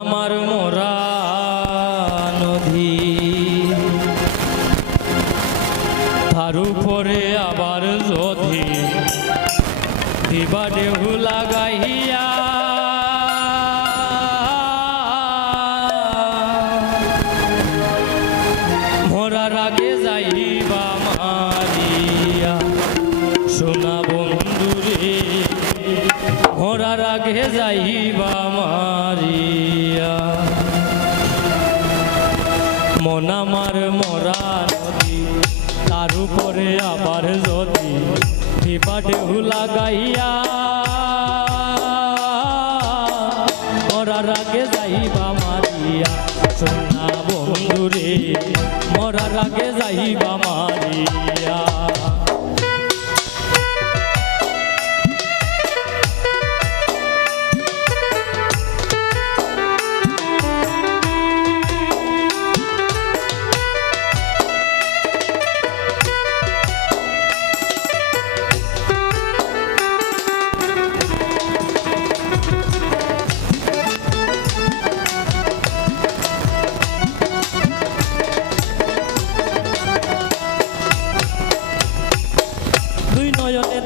আমার মোরা নদী তার উপরে আবার যদি দিবা দেহু লাগাইয়া মারিয়া। সোনা বন্ধুরে, মোরার আগে যাইবা মন আমার মরা নদী, তার উপরে আবার যদি দিবা ঢেউ লাগাইয়া মরার আগে যাইবা মারিয়া, সোনা বন্ধুরে, মরার আগে যাইবা মারিয়া।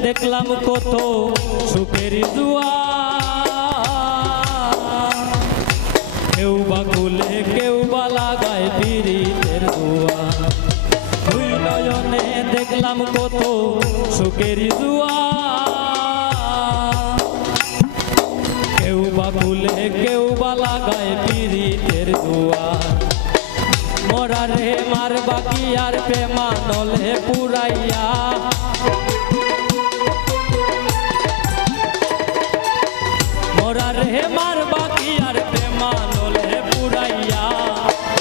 দেখলাম কত সুখের জুয়া কেউ বা কুলে, কেউ বা লাগায় পিরিতের জুয়া দেখলাম কত সুখের জুয়া কেউ বা কুলে, কেউ বা লাগায় পিরিতের জুয়া মরারে মার বাকি আর প্রেমা নলে পুরাইয়া। মরার হে মার বাকি আর প্রেমানলে পুরাইয়া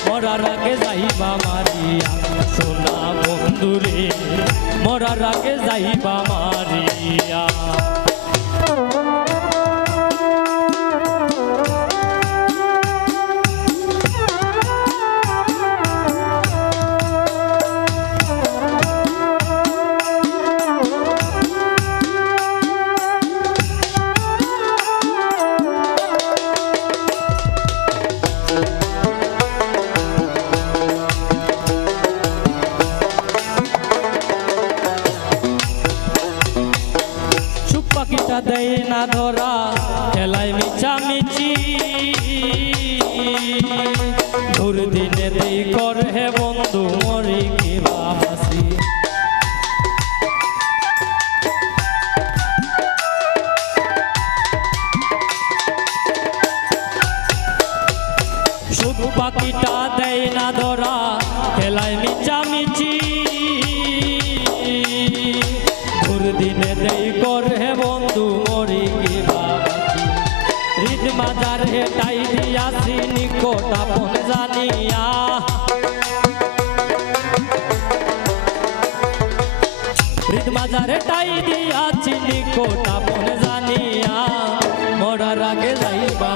মরার আগে যাইবা মারিয়া, সোনা বন্ধুরে। মরার আগে যাইবা মারিয়া। পাখিটা দেয় না ধরা খেলায় মিছামিছি। দুর্দিনে দেই কর হে বন্ধু, মরি কি বাবাসি সুখ পাখিটা দেয় না ধরা খেলায় মিছামিছি দেই কর হে বন্ধু, মরি কি হৃদ মাজার হেটাই দিয়াছি, নিকট আপন জানিয়া। হৃদ মাজার হেটাই দিয়াছি, নিকট আপন জানিয়া। মরার আগে যাইবা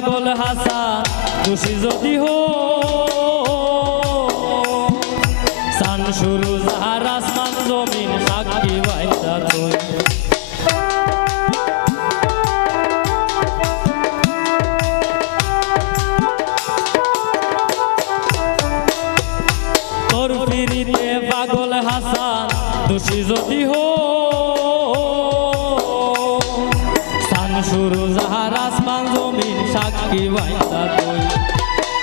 পাগল হাসা, খুশি যদি হো। সান শুরু যাহার আসমান, জমিন সাক্ষী বাইতা তুই তোর পাগল দোষী যদি হো। সান শুরু আসমান সাক্ষী বাইতা তুই।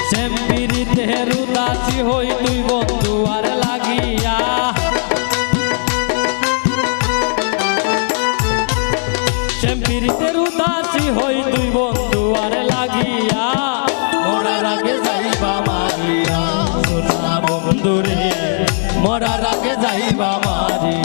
সেম পিড়িতে রুদাসি হই তুই বন্ধু আর লাগিয়া। সেম রুদাসি হই তুই বন্ধু আর লাগিয়া। মরার আগে যাইবা মারিয়া। সোনা বন্ধুরে, মরার আগে যাইবা মারিয়া।